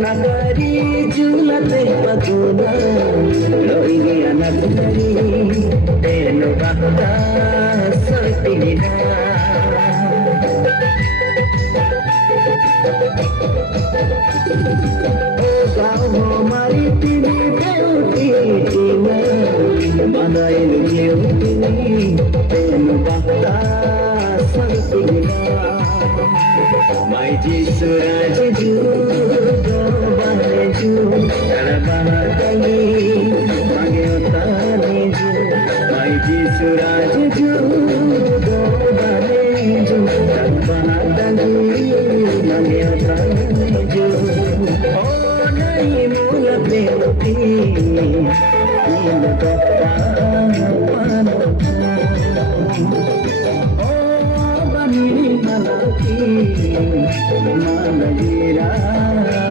Nagari julate patuna loige anagari teno bakta sartinina o gaho mari tini beauty tina manai beauty teno bakta sartinina mai ji suraj ju सूरज जो दो बने जो तक बना तंगी लगे ताने जो ओ नहीं मूल बेटी इन कप्ता पानो ओ बनी मलकी मन गिरा